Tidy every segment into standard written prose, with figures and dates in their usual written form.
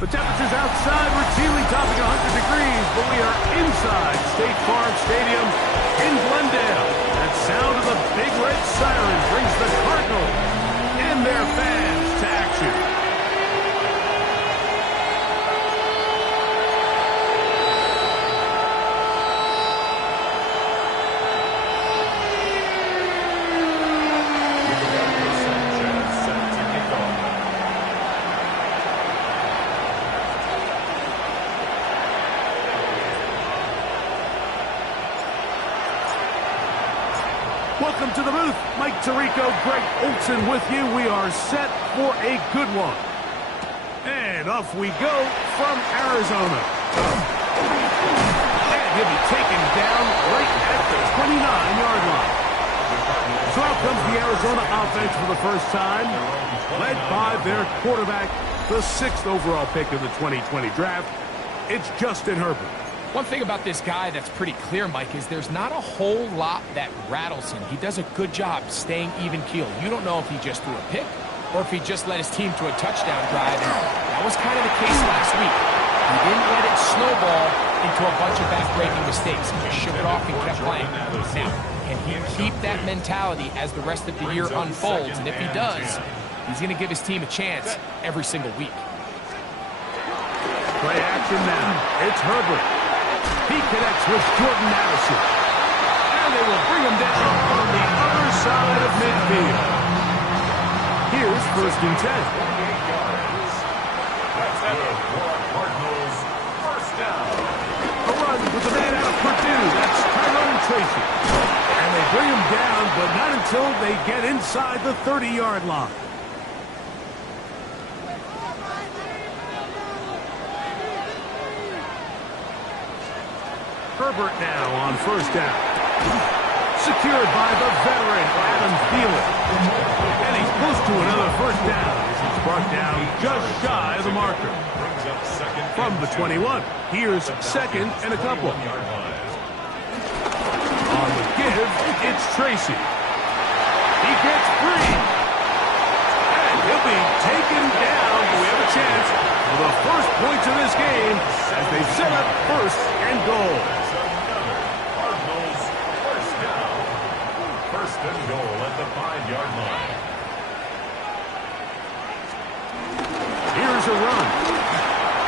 The temperatures outside routinely topping 100 degrees, but we are inside State Farm Stadium in Glendale. That sound of the big red siren brings the Cardinals and their fans to action. Welcome to the booth. Mike Tirico, Greg Olson with you. We are set for a good one. And off we go from Arizona. And he'll be taken down right at the 29-yard line. So out comes the Arizona offense for the first time, led by their quarterback, the 6th overall pick of the 2020 draft. It's Justin Herbert. One thing about this guy that's pretty clear, Mike, is there's not a whole lot that rattles him. He does a good job staying even-keeled. You don't know if he just threw a pick or if he just led his team to a touchdown drive. And that was kind of the case last week. He didn't let it snowball into a bunch of back-breaking mistakes. He just shook it off and kept playing. Now, can he keep that mentality as the rest of the year unfolds? And if he does, he's going to give his team a chance every single week. Play action now. It's Herbert. He connects with Jordan Addison. And they will bring him down on the other side of midfield. Here's 1st and 10. That's headed for Cardinals. First down. A run with the man out of Purdue. That's Tyrone Tracy. And they bring him down, but not until they get inside the 30-yard line. Herbert now on 1st down. Secured by the veteran, Adam Thielen. And he's close to another 1st down as he's brought down just shy of the marker. From the 21, here's 2nd and a couple. On the give, it's Tracy. He gets free. And he'll be taken down. We have a chance for the first points of this game as they set up 1st and goal. First and goal at the 5-yard line. Here's a run.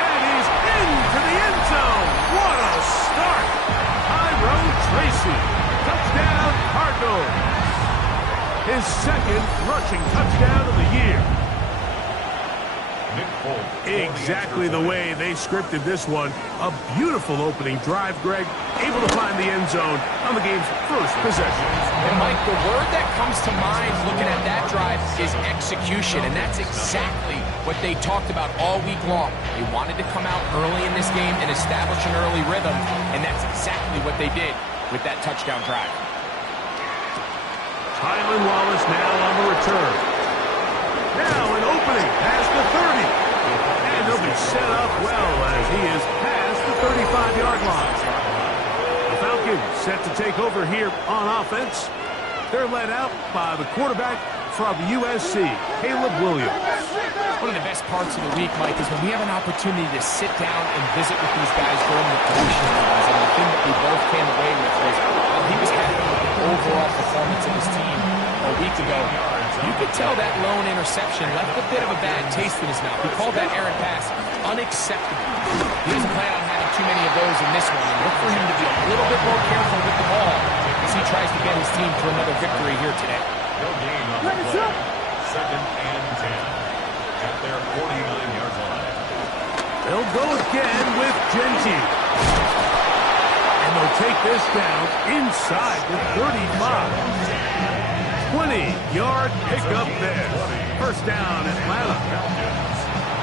And he's into the end zone. What a start. Tyrone Tracy. Touchdown, Cardinals. His 2nd rushing touchdown of the year. Exactly the way they scripted this one. A beautiful opening drive, Greg. Able to find the end zone on the game's first possession. And, Mike, the word that comes to mind looking at that drive is execution, and that's exactly what they talked about all week long. They wanted to come out early in this game and establish an early rhythm, and that's exactly what they did with that touchdown drive. Tylan Wallace now on the return. Now an opening past the 30. And he'll be set up well as he is past the 35-yard line. The Falcons set to take over here on offense. They're led out by the quarterback from USC, Caleb Williams. One of the best parts of the week, Mike, is when we have an opportunity to sit down and visit with these guys during the promotion meetings. And the thing that we both came away with was he was happy with the overall performance of his team a week ago. You could tell that lone interception left a bit of a bad taste in his mouth. He called that errant pass unacceptable. He doesn't plan on having too many of those in this one. And look for him to be a little bit more careful with the ball as he tries to get his team to another victory here today. No gain on the play. 2nd and 10 at their 49-yard line. They'll go again with Genty. And they'll take this down inside the 35. 20-yard pickup there. First down, Atlanta.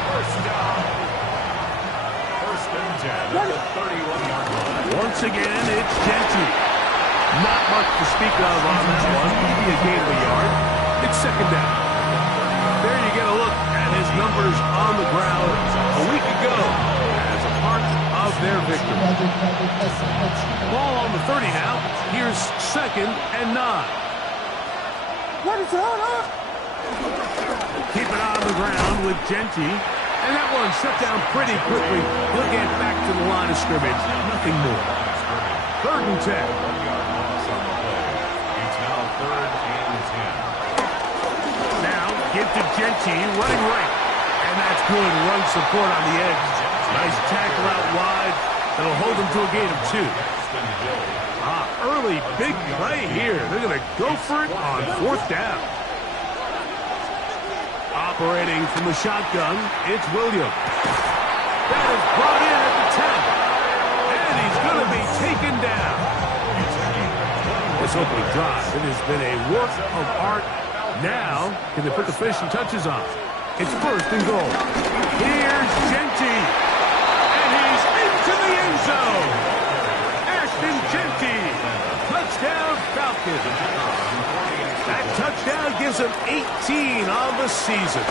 First down. 1st and 10 at the 31-yard line. Once again, it's Genty. Not much to speak of on that one. Maybe a gain of a yard. It's 2nd down. There you get a look at his numbers on the ground a week ago as a part of their victory. Ball on the 30 now. Here's 2nd and 9. What is going on? Keep it on the ground with Genty. And that one shut down pretty quickly. He'll get back to the line of scrimmage. Nothing more. 3rd and 10. It's now 3rd and 10. Now, get to Genty running right. And that's good run support on the edge. Nice tackle out wide. That'll hold them to a gain of 2. Early big play here. They're going to go for it on 4th down. Operating from the shotgun, it's Williams. That is brought in at the 10. And he's going to be taken down. This opening drive, it has been a work of art. Now, can they put the finishing touches on? It's 1st and goal. Here's Genty. And he's into the end zone. Ashton Genty. Touchdown, Falcons. That touchdown gives him 18 on the season.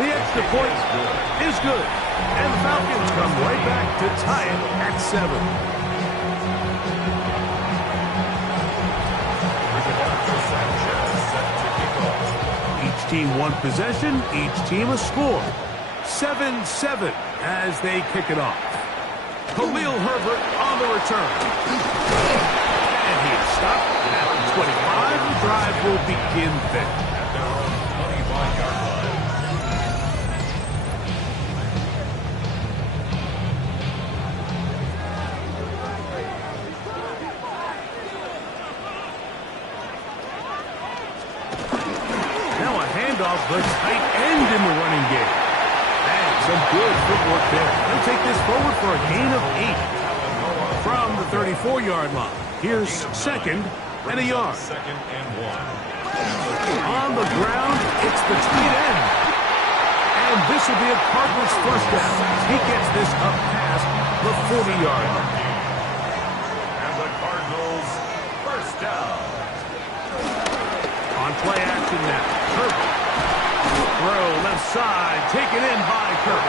The extra point is good. And the Falcons come right back to tie it at 7. Each team one possession, each team a score. 7-7 as they kick it off. Khalil Herbert on the return. And he is stopped at the 25. The drive will begin there. At their own 25-yard line. Now a handoff, the tight end in the running game. And some good footwork there. They'll take this forward for a gain of 8. From the 34-yard line. Here's 2nd and a yard. 2nd and 1. On the ground, it's the tight end. And this will be a Cardinals 1st down. He gets this up past the 40-yard line. And the Cardinals 1st down. On play action now. Herbert. Throw left side. Taken in by Kirk.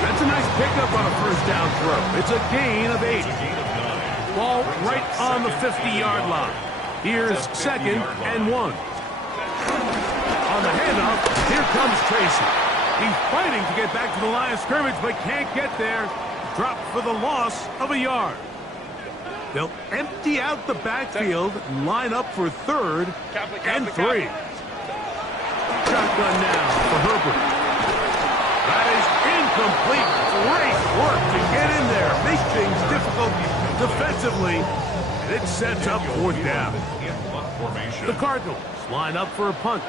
That's a nice pickup on a 1st down throw. It's a gain of 8. Ball right on the 50-yard line. Here's 2nd and 1. On the handoff, here comes Tracy. He's fighting to get back to the line of scrimmage, but can't get there. Dropped for the loss of a yard. They'll empty out the backfield, line up for 3rd and 3. Shotgun now for Herbert. That is incomplete. Great work to get in there. Make things difficult defensively. And it sets up 4th down. The Cardinals line up for a punt.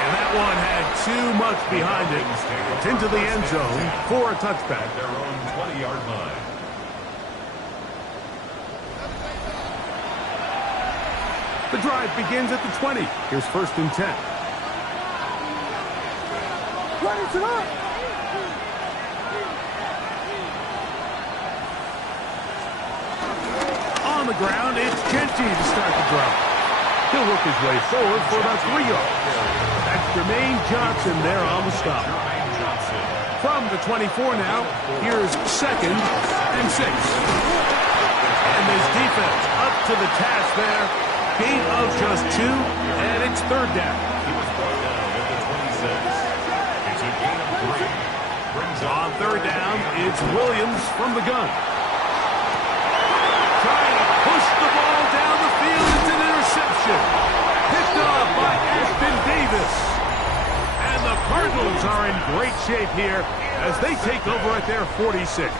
And that one had too much behind it. It's into the end zone for a touchback. Their own 20-yard line. The drive begins at the 20. Here's 1st and 10. On the ground, it's Genty to start the drive. He'll work his way forward for about 3 yards. That's Jermaine Johnson there on the stop. From the 24 now, here's 2nd and 6. And this defense up to the task there. Gain of just 2, and it's 3rd down. He was brought down at the 26. It's a gain of 3. Brings On 3rd down, it's Williams from the gun. Trying to push the ball down the field. It's an interception. Picked off by Ashton Davis. And the Cardinals are in great shape here as they take over at their 46. The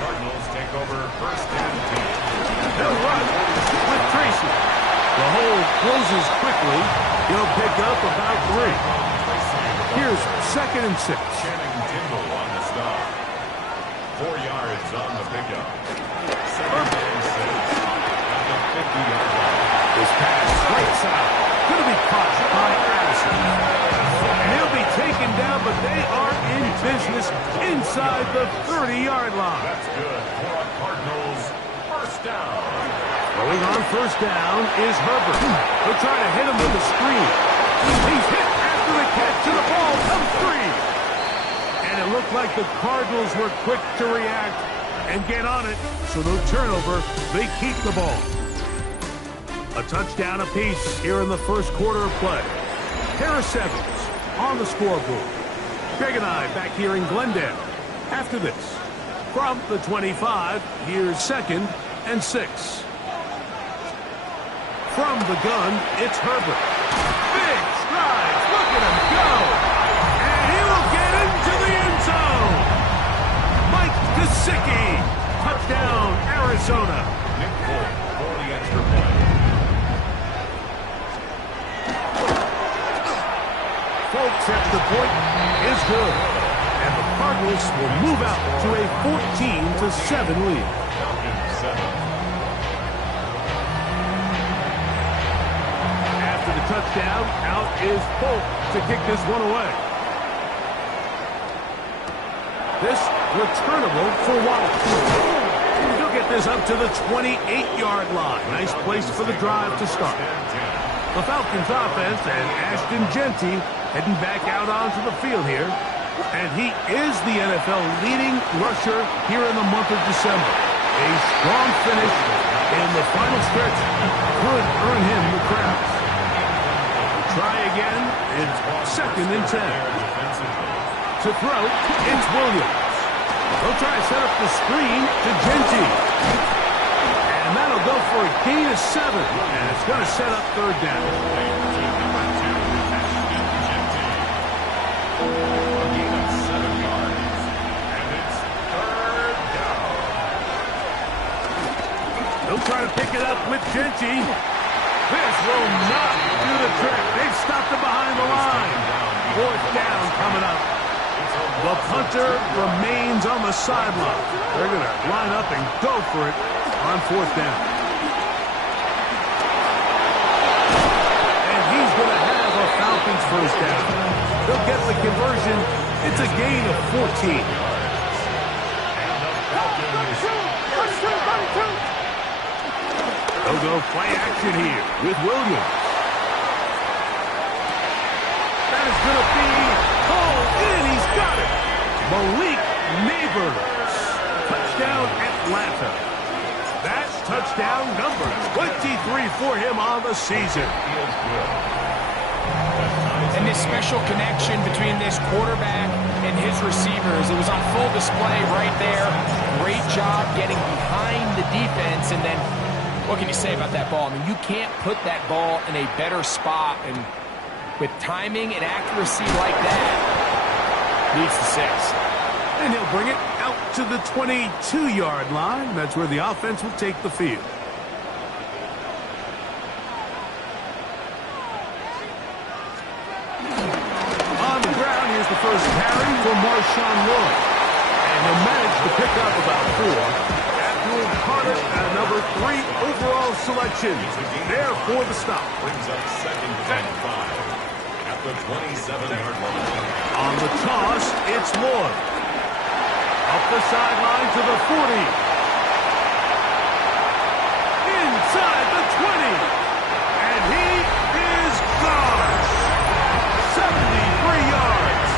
Cardinals take over 1st and 10. They'll run with Tracy. The hole closes quickly. He'll pick up about 3. Here's 2nd and 6. Channing Tindall on the stop. 4 yards on the pickup. 2nd and 6. At the 50-yard line. This pass straight side. Going to be caught by Addison. And he'll be taken down, but they are in business inside the 30-yard line. That's good for a Cardinals 1st down. Going on 1st down is Herbert. They'll try to hit him with a screen. He's hit after the catch, and the ball comes free. And it looked like the Cardinals were quick to react and get on it. So no turnover. They keep the ball. A touchdown apiece here in the first quarter of play. Pair of sevens on the scoreboard. Greg and I back here in Glendale. After this, from the 25, here's 2nd and 6. From the gun, it's Herbert. Big strides. Look at him go. And he will get into the end zone. Mike Gesicki. Touchdown, Arizona. Nick Folk for the extra point. Folk sets the point is good. And the Cardinals will move out to a 14-7 lead. Falcons 7. After the touchdown, out is Folk to kick this one away. This returnable for Wallace. He'll get this up to the 28-yard line. Nice place for the drive to start. The Falcons offense and Ashton Jeanty heading back out onto the field here. And he is the NFL leading rusher here in the month of December. A strong finish in the final stretch could earn him the crowds. Try again. It's 2nd and 10. To throw, it's Williams. They'll try to set up the screen to Jeanty. And that'll go for a gain of 7. And it's going to set up 3rd down. They'll try to pick it up with Jeanty. This will not do the trick. They've stopped him behind the line. 4th down coming up. The punter remains on the sideline. They're going to line up and go for it on 4th down. And he's going to have a Falcons first down. They'll get the conversion. It's a gain of 14. They'll go play action here with Williams. That is going to be hauled in. He's got it. Malik Neighbors. Touchdown Atlanta. That's touchdown number 23 for him on the season. And this special connection between this quarterback and his receivers, it was on full display right there. Great job getting behind the defense, and then what can you say about that ball? I mean, you can't put that ball in a better spot, and with timing and accuracy like that, needs the 6. And he'll bring it out to the 22-yard line. That's where the offense will take the field. On the ground, here's the first carry for Marshawn Lloyd. And he'll manage to pick up about 4. Carter, number 3 overall selection. There for the stop. Brings up 2nd and 5 at the 27-yard line. On the toss, it's Lloyd. Up the sideline to the 40. Inside the 20. And he is gone. 73 yards.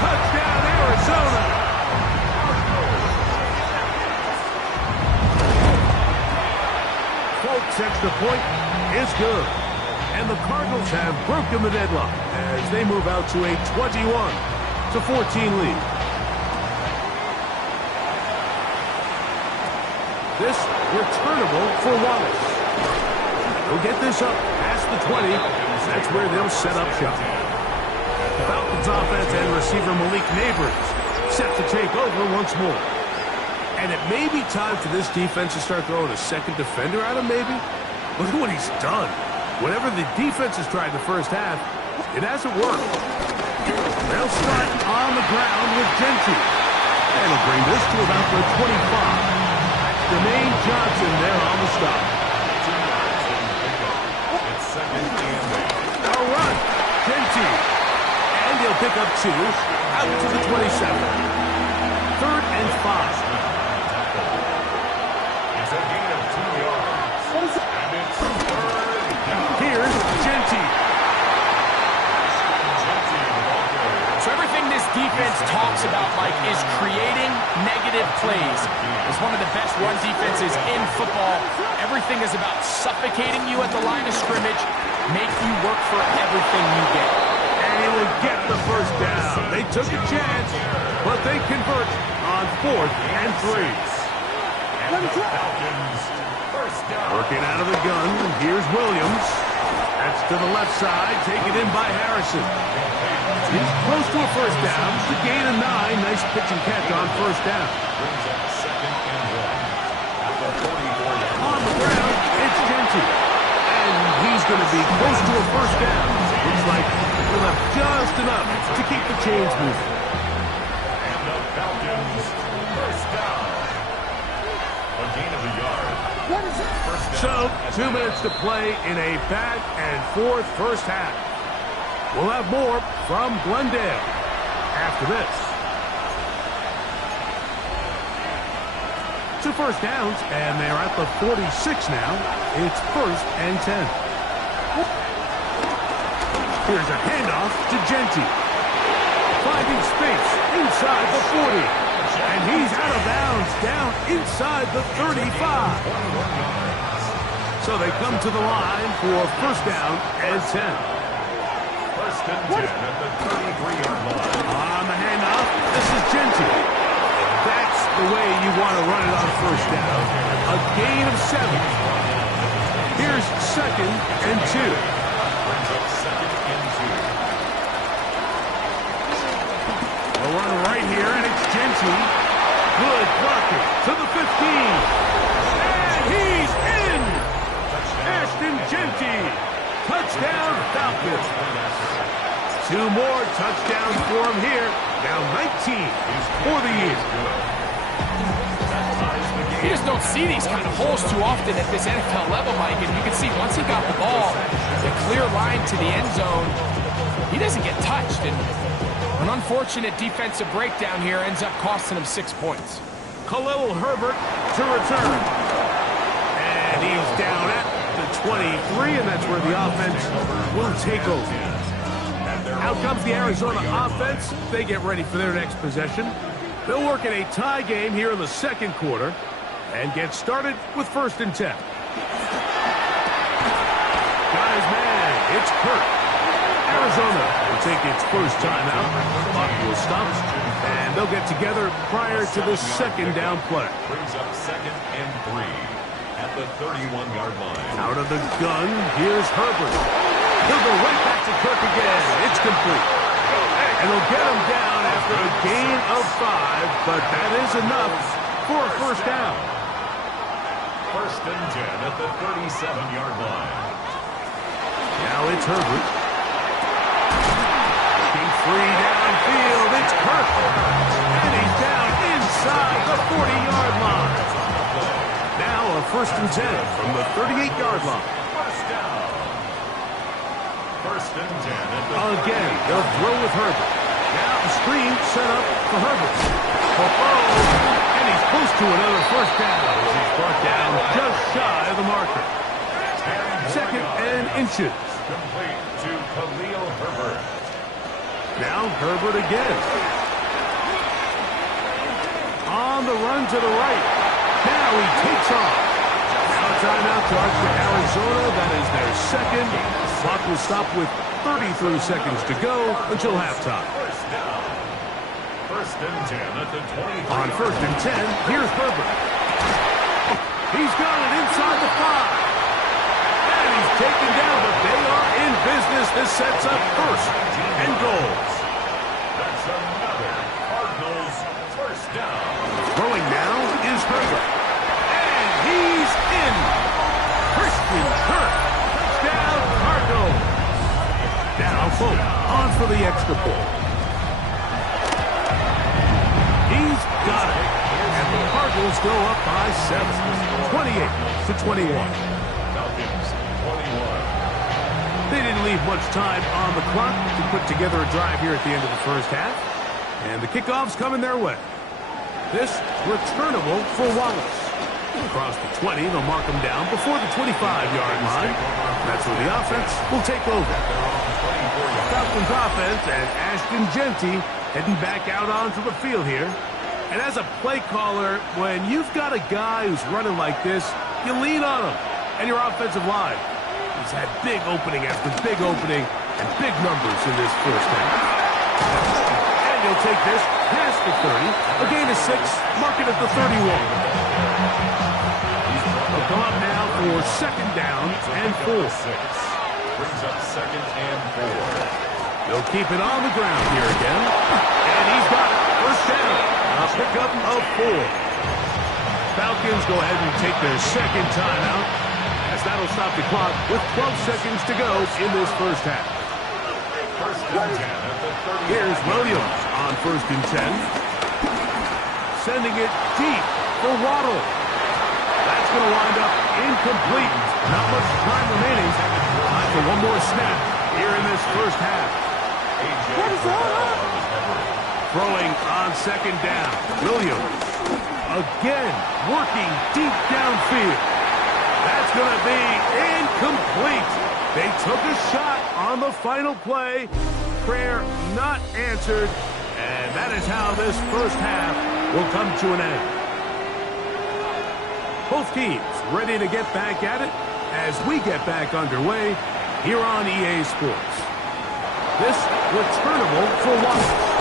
Touchdown, Arizona. Sets the point is good. And the Cardinals have broken the deadlock as they move out to a 21-14 lead. This returnable for Wallace. They'll get this up past the 20. That's where they'll set up shop. The Falcons offense and receiver Malik Neighbors set to take over once more. And it may be time for this defense to start throwing a second defender at him, maybe. Look at what he's done. Whatever the defense has tried the first half, it hasn't worked. They'll start on the ground with Jeanty. And he'll bring this to about the 25. Jermaine Johnson there on the stop. It's 2nd and 8. A run. Jeanty. And he'll pick up 2 out to the 27. 3rd and 5. It's a gain of 2 yards. And it's 3rd down. Here's Jeanty. So everything this defense talks about, Mike, is creating negative explosive plays. As one of the best run defenses in football, everything is about suffocating you at the line of scrimmage, make you work for everything you get. And he will get the first down. They took a chance, but they convert on 4th and 3. Working out of the gun, here's Williams. That's to the left side, taken in by Harrison. He's close to a first down. The gain of 9. Nice pitch and catch on first down. On the ground, it's Genty. And he's going to be close to a first down. Looks like he'll have just enough to keep the chains moving. And the Falcons, first down. A gain of a yard. So, 2 minutes to play in a back and forth first half. We'll have more from Glendale after this. 2 first downs, and they're at the 46 now. It's 1st and 10. Here's a handoff to Genty. Finding space inside the 40. And he's out of bounds, down inside the 35. So they come to the line for first down and 10. First and 10 at the 33-yard line. On the handoff, this is Genty. That's the way you want to run it on first down. A gain of 7. Here's 2nd and 2. Brings up 2nd and 2. They'll run right here, and it's Genty. Good blocking to the 15. And he's in! Ashton Genty. Touchdown, Falcons. 2 more touchdowns for him here. Now 19 for the year. You just don't see these kind of holes too often at this NFL level, Mike. And you can see once he got the ball, the clear line to the end zone, he doesn't get touched. And an unfortunate defensive breakdown here ends up costing him 6 points. Khalil Herbert to return. And he's down at the 23, and that's where the offense will take over. Out comes the Arizona offense. They get ready for their next possession. They'll work in a tie game here in the 2nd quarter and get started with 1st and 10. Guys, man, it's Kirk. Arizona will take its first time out. Clock will stop, and they'll get together prior to the 2nd down play. Brings up 2nd and 3 at the 31-yard line. Out of the gun, here's Herbert. He'll go right back to Kirk again. It's complete. And they'll get him down after a gain of 5, but that is enough for a first down. 1st and 10 at the 37-yard line. Now it's Herbert. Looking free downfield. It's Kirk. And he's down inside the 40-yard line. Now a 1st and 10 from the 38-yard line. First down. 1st and 10 at the Again, they'll throw with Herbert. Now the screen set up for Herbert. And he's close to another first down as he's brought down just shy of the marker. 2nd and inches. complete to Khalil Herbert. Now Herbert again. On the run to the right. Now he takes off. Now a timeout charge for Arizona. That is their 2nd. Clock will stop with 33 seconds to go until halftime. First down. 1st and 10 at the 20. On 1st and 10, here's Herbert. He's got it inside the 5. And he's taken down, but they are in business. This sets up 1st and goals. That's another Cardinals first down. Throwing now is Herbert. And he's in. Christian Kirk. Touchdown, Cardinals. Now Folk on for the extra point. He's got it. And the Cardinals go up by 7. 28-21. Falcons 21. They didn't leave much time on the clock to put together a drive here at the end of the first half. And the kickoff's coming their way. This returnable for Wallace. Across the 20, they'll mark him down before the 25-yard line. That's where the offense will take over. Falcons offense and Ashton Genty heading back out onto the field here. And as a play caller, when you've got a guy who's running like this, you lean on him and your offensive line. He's had big opening after big opening and big numbers in this first half. And he'll take this past the 30, a gain of 6, mark it at the 31. They'll come up now for second down and 4. Brings up second and 4. They'll keep it on the ground here again. And he's got it. First down. A pickup of 4. Falcons go ahead and take their second timeout, as that'll stop the clock with 12 seconds to go in this first half. First and 10 at the 30. Here's Williams on first and 10. Sending it deep for Waddle. That's going to wind up incomplete. Not much time remaining. Time for one more snap here in this first half. What is that? Throwing on second down. Williams again working deep downfield. That's going to be incomplete. They took a shot on the final play. Prayer not answered. And that is how this first half will come to an end. Both teams ready to get back at it as we get back underway here on EA Sports. This returnable for Waddle.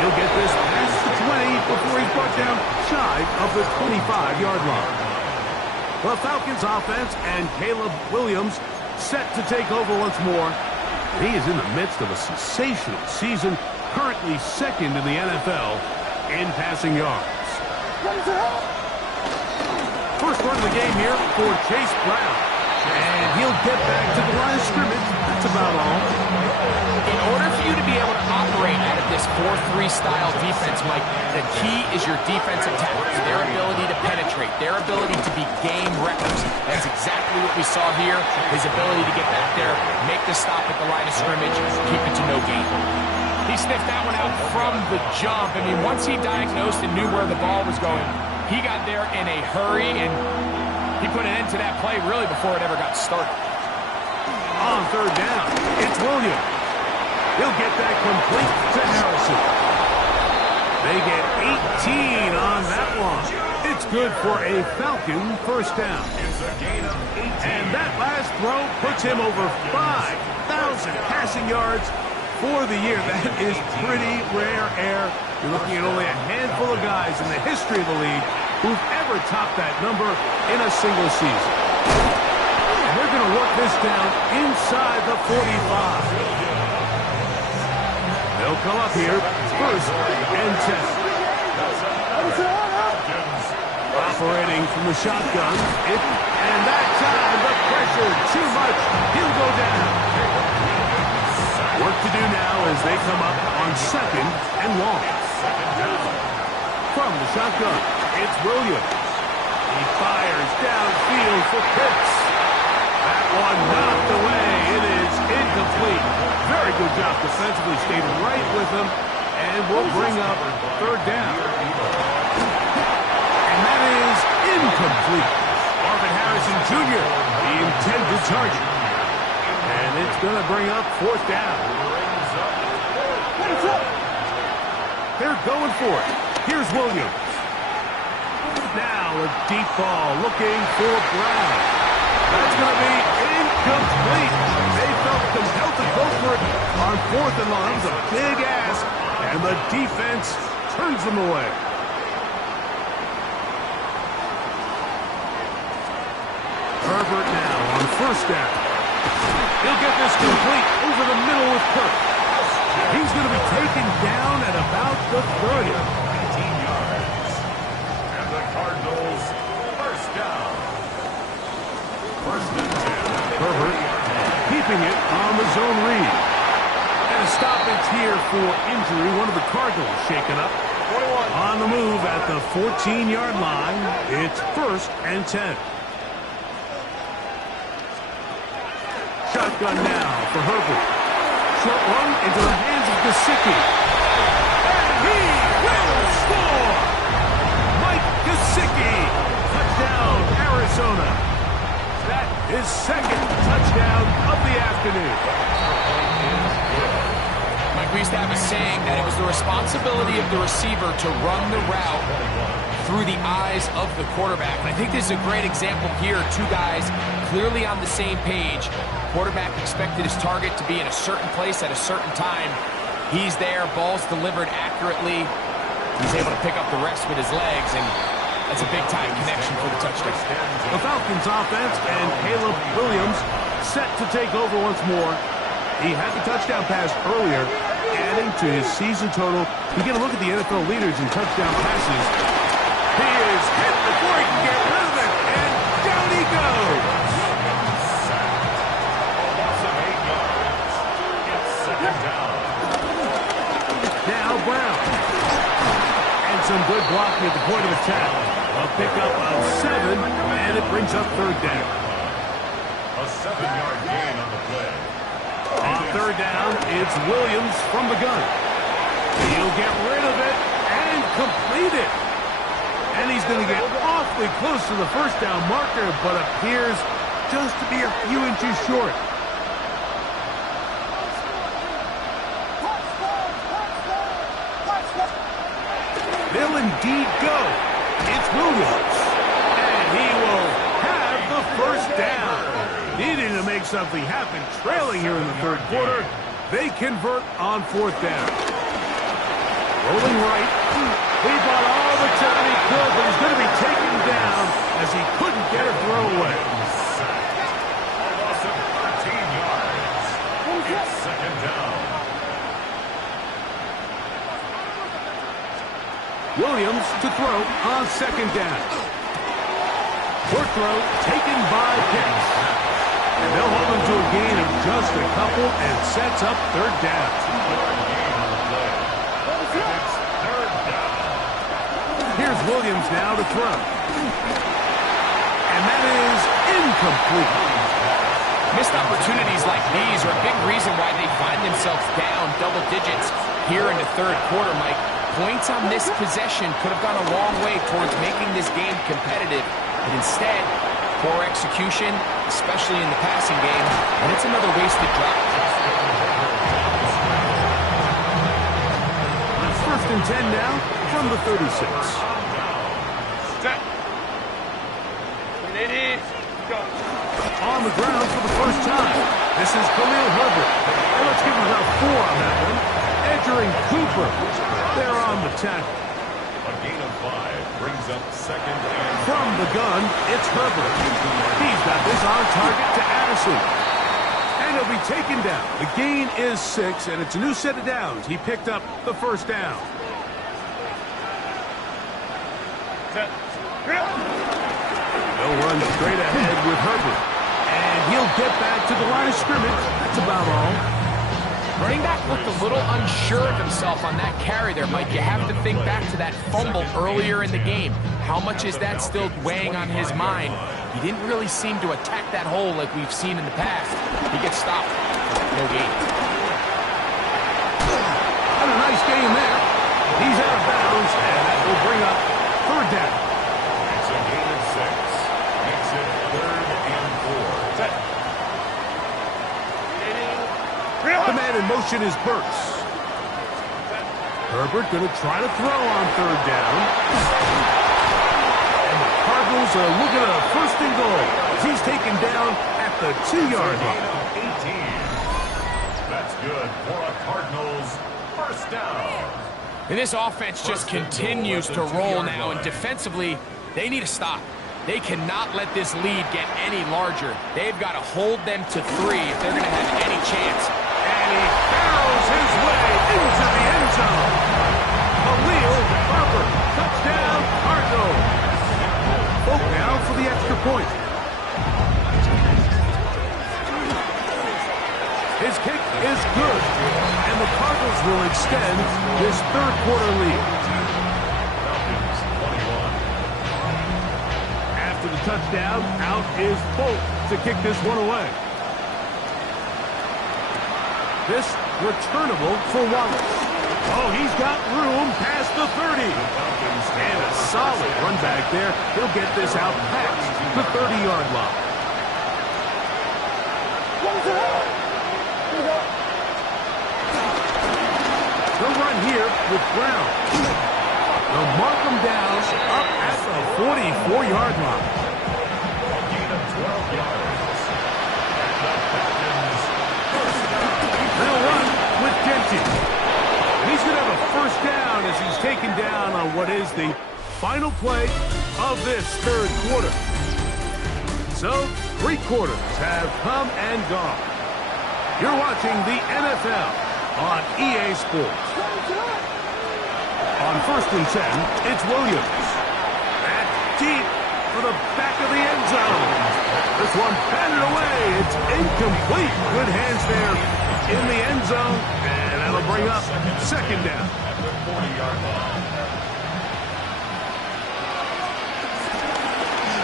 He'll get this past the 20 before he's brought down shy of the 25-yard line. The Falcons offense and Caleb Williams set to take over once more. He is in the midst of a sensational season, currently second in the NFL in passing yards. First run of the game here for Chase Brown. And he'll get back to the line of scrimmage. That's about all. In order for you to be able to operate out of this 4-3 style defense, Mike, the key is your defensive tackles, their ability to penetrate, their ability to be game wreckers. That's exactly what we saw here, his ability to get back there, make the stop at the line of scrimmage, keep it to no gain. He sniffed that one out from the jump. I mean, once he diagnosed and knew where the ball was going, he got there in a hurry, and he put an end to that play really before it ever got started. On third down, it's Williams. He'll get that complete to Harrison. They get 18 on that one. It's good for a Falcon first down. And that last throw puts him over 5,000 passing yards for the year. That is pretty rare air. You're looking at only a handful of guys in the history of the league who've ever topped that number in a single season. And they're going to work this down inside the 45. They'll come up here, first and 10. Operating from the shotgun. And that time, the pressure, too much. He'll go down. Work to do now as they come up on second and long. From the shotgun, it's Williams. He fires downfield for Pitts. That one knocked away. It is incomplete. Very good job defensively. Stayed right with him. And will bring up third down. And that is incomplete. Marvin Harrison Jr., the intended target. And it's going to bring up fourth down. They're going for it. Here's Williams. Now a deep ball looking for Brown. That's going to be incomplete. They felt compelled to go for it on fourth and long. That was a big ask, and the defense turns them away. Herbert now on first down. He'll get this complete over the middle with Kirk. He's going to be taken down at about the 30. 18 yards. And the Cardinals, first down. First and 10. Herbert keeping it on the zone read. And a stoppage here for injury. One of the Cardinals shaken up. On the move at the 14-yard line. It's first and 10. Shotgun now for Herbert. Short one into the hands of Gesicki. And he will score! Mike Gesicki. Touchdown, Arizona. That is second touchdown of the afternoon. Mike, Mike, we used to have a saying that it was the responsibility of the receiver to run the route through the eyes of the quarterback. And I think this is a great example here. Two guys clearly on the same page. Quarterback expected his target to be in a certain place at a certain time. He's there, ball's delivered accurately. He's able to pick up the rest with his legs, and that's a big-time connection for the touchdown. The Falcons offense and Caleb Williams set to take over once more. He had the touchdown pass earlier, adding to his season total. You get a look at the NFL leaders in touchdown passes. He is hit before he can get rid of it, and down he goes. Loss of 8 yards. It's second down. Now Brown. And some good blocking at the point of attack. A pickup of 7, and it brings up third down. A 7-yard gain on the play. On third down, it's Williams from the gun. He'll get rid of it and complete it. And he's going to get awfully close to the first down marker, but appears just to be a few inches short. They'll indeed go. It's Williams. And he will have the first down. Needing to make something happen, trailing here in the third quarter. They convert on fourth down. Rolling right. He bought all the time he could, but he's going to be taken down as he couldn't get a throw away. Loss of 13 yards. It's second down. Williams to throw on second down. Short throw taken by Pitts. And they'll hold him to a gain of just a couple and sets up third down. Here's Williams now to throw. And that is incomplete. Missed opportunities like these are a big reason why they find themselves down double digits here in the third quarter, Mike. Points on this possession could have gone a long way towards making this game competitive. But instead, poor execution, especially in the passing game, and it's another wasted drive. It's first and 10 now from the 36. On the ground for the first time. This is Khalil Herbert. And let's give him about 4 on that one. Edgerrin Cooper. They're on the tackle. A gain of 5 brings up second and From the gun, it's Herbert. He's got this on target to Addison. And he'll be taken down. The gain is 6, and it's a new set of downs. He picked up the first down. They'll run straight ahead with Herbert. And he'll get back to the line of scrimmage. That's about all. Running back looked a little unsure of himself on that carry there, Mike. You have to think back to that fumble earlier in the game. How much is that still weighing on his mind? He didn't really seem to attack that hole like we've seen in the past. He gets stopped. No gain. What a nice game there. He's out of bounds, and that will bring up third down. it's a gain of 6. Makes it third and 4. The man in motion is Burks. Herbert going to try to throw on third down. And the Cardinals are looking at a first and goal. He's taken down at the 2-yard line. 18. That's good for a Cardinals first down. And this offense just continues to roll now, and defensively, they need to stop. They cannot let this lead get any larger. They've got to hold them to 3 if they're going to have any chance. And he barrels his way into the end zone. Khalil Herbert, touchdown, Cardinals. Folk now for the extra point. His kick is good, and the Cardinals will extend this third quarter lead. Falcons 21. After the touchdown, out is Folk to kick this one away. This returnable for Wallace. Oh, he's got room past the 30. And a solid run back there. He'll get this out past the 30-yard line. time here with Brown. They'll mark him down up at the 44-yard line. A gain of 12 yards. And the Falcons first down. They'll run with Genty. He's going to have a first down as he's taken down on what is the final play of this third quarter. So, 3 quarters have come and gone. You're watching the NFL on EA Sports. On 1st and 10, it's Williams. That's deep for the back of the end zone. This one batted away. It's incomplete. Good hands there in the end zone. And that'll bring up second down. At the 40-yard line.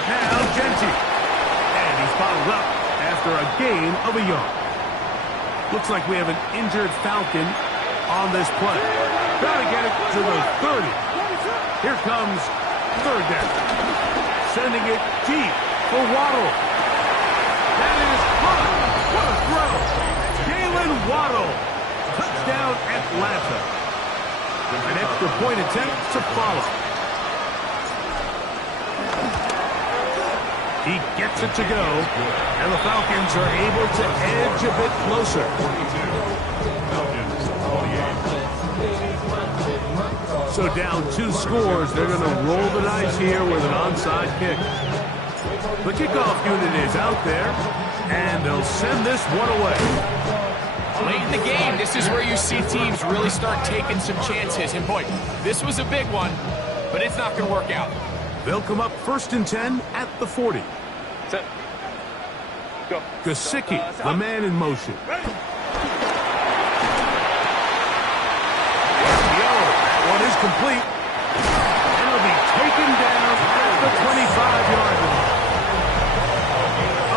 Now Genty. And he's bottled up after a gain of a yard. Looks like we have an injured Falcon on this play. Got to get it to the 30. Here comes third down. Sending it deep for Waddle. That is fun. What a throw. Jalen Waddle. Touchdown Atlanta. An extra point attempt to follow. He gets it to go, and the Falcons are able to edge a bit closer. So down 2 scores, they're going to roll the dice here with an onside kick. The kickoff unit is out there, and they'll send this one away. Late in the game, this is where you see teams really start taking some chances. And boy, this was a big one, but it's not going to work out. They'll come up 1st and 10 at the 40. Set. Go. Gesicki, the man in motion. That one is complete. And it'll be taken down at the 25-yard line.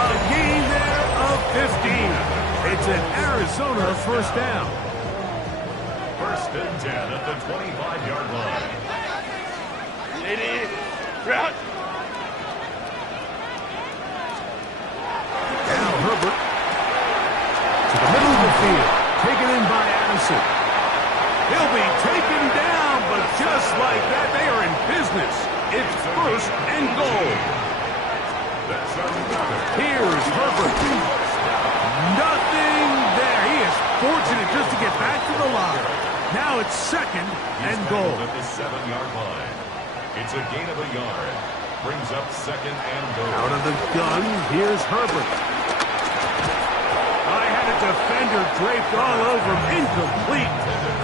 A gain there of 15. It's an Arizona first down. 1st and 10 at the 25-yard line. Lady. Route. Now Herbert to the middle of the field. Taken in by Addison. He'll be taken down, but just like that, they are in business. It's 1st and goal. Here's Herbert. Nothing there. He is fortunate just to get back to the line. Now it's 2nd and goal. At the 7-yard line. It's a gain of a yard. Brings up 2nd and goal. Out of the gun, here's Herbert. I had a defender draped all over him. Incomplete.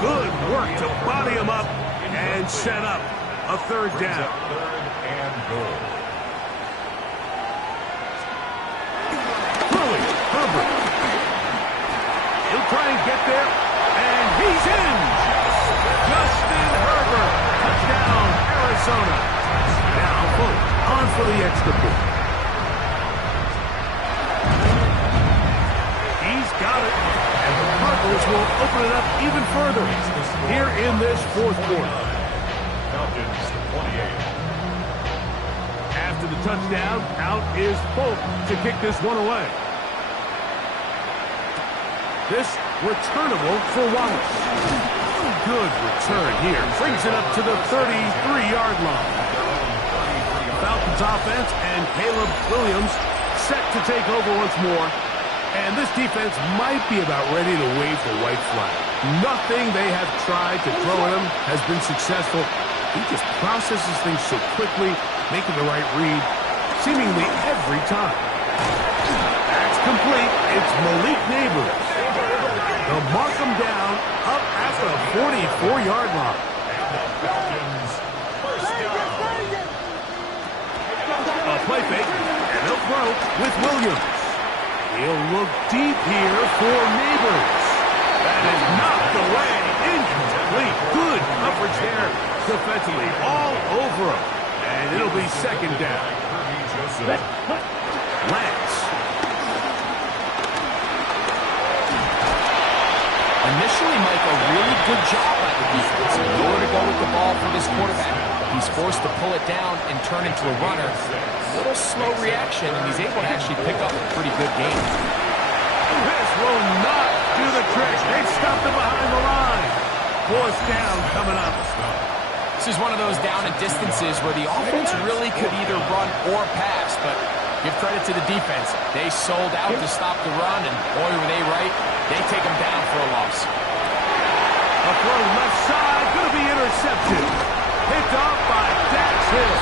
Good work to body him up and set up a 3rd down. 3rd and goal. Throwing, Herbert. He'll try and get there, and he's in. Justin Herbert. Touchdown, Arizona. Now Fulton on for the extra point. He's got it, and the Cardinals will open it up even further here in this 4th quarter. Falcons 28. After the touchdown, out is Fulton to kick this one away. This returnable for Wallace. Good return here. Brings it up to the 33-yard line. Falcons offense and Caleb Williams set to take over once more. And this defense might be about ready to wave the white flag. Nothing they have tried to throw at him has been successful. He just processes things so quickly, making the right read, seemingly every time. That's complete. It's Malik Neighbors. They'll mark him down up at the 44-yard line. And the Falcons first down. A play fake, and they'll throw with Williams. He'll look deep here for Neighbors. That is knocked away. Incomplete. Good coverage there defensively. All over him. And it'll be 2nd down. Lance. Initially, Mike, a really good job by the defense. Nowhere to go with the ball for this quarterback. He's forced to pull it down and turn into a runner. A little slow reaction, and he's able to actually pick up a pretty good game. This will not do the trick. They've stopped him behind the line. fourth down coming up. This is one of those down and distances where the offense really could either run or pass, but give credit to the defense. They sold out to stop the run, and boy, were they right. They take them down for a loss. A throw left side, going to be intercepted. Picked off by Dax Hill.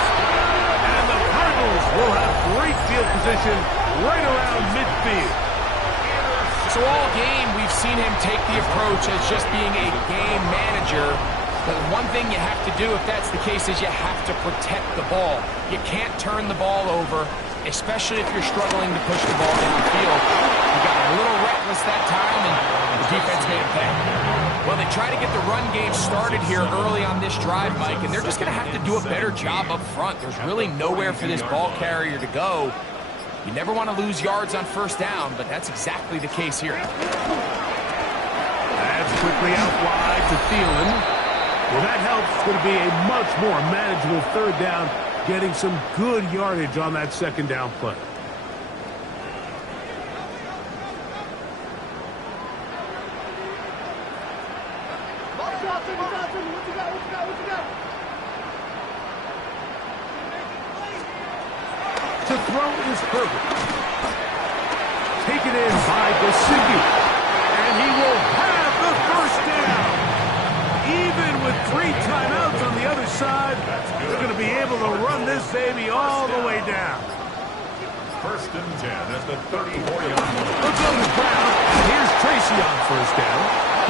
And the Cardinals will have great field position right around midfield. So all game, we've seen him take the approach as just being a game manager. But one thing you have to do, if that's the case, is you have to protect the ball. You can't turn the ball over, especially if you're struggling to push the ball downfield. He got a little reckless that time, and the defense made him pay. Well, they try to get the run game started here early on this drive, Mike, and they're just going to have to do a better job up front. There's really nowhere for this ball carrier to go. You never want to lose yards on first down, but that's exactly the case here. That's quickly out wide to Thielen. Well, that helps. It's going to be a much more manageable third down, getting some good yardage on that second down play. To throw is Herbert. Taken in by Gesicki. And he will have the first down. Even with 3 timeouts on the other side, they're going to be able to run this baby all the way down. First and 10 at the 34-yard line. Let's go to Brown. And here's Tracy on first down.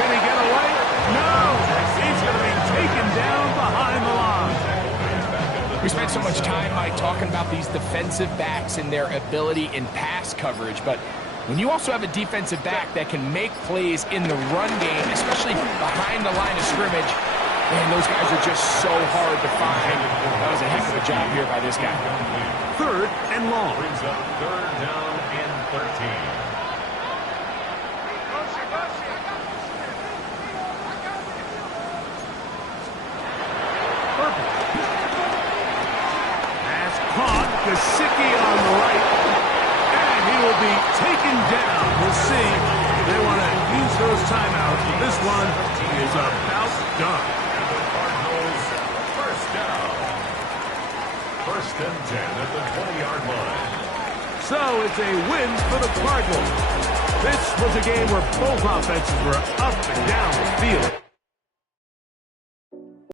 Can he get away? No! He's going to be taken down behind the line. We spent so much time, Mike, talking about these defensive backs and their ability in pass coverage, but when you also have a defensive back that can make plays in the run game, especially behind the line of scrimmage, man, those guys are just so hard to find. That was a heck of a job here by this guy. Third and long. Brings up third down and 13. Gesicki on the right, and he will be taken down. We'll see. They want to use those timeouts. This one is about done. And the Cardinals first down. First and 10 at the 20-yard line. So it's a win for the Cardinals. This was a game where both offenses were up and down the field.